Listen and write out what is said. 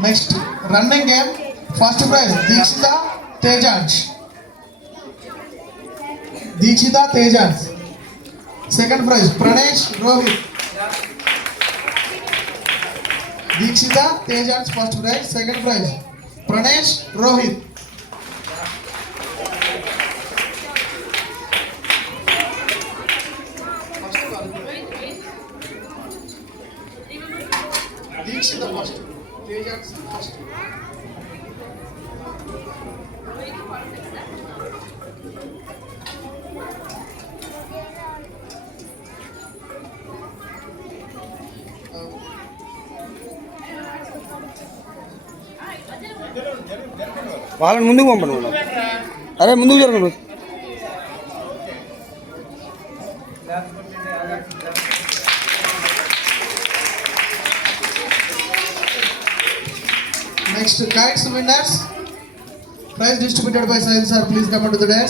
Next running game, first prize Deekshita Tejans. Deekshita Tejans. Second prize Pranesh Rohit. Deekshita Tejans first prize. Second prize Pranesh Rohit. Deekshita first. Tejans first. వాళ్ళని ముందుకు పంపండి madam. అరే ముందుకు జరగండి. Next kites winners, prize distributed by Sahil sir. Please come to the desk.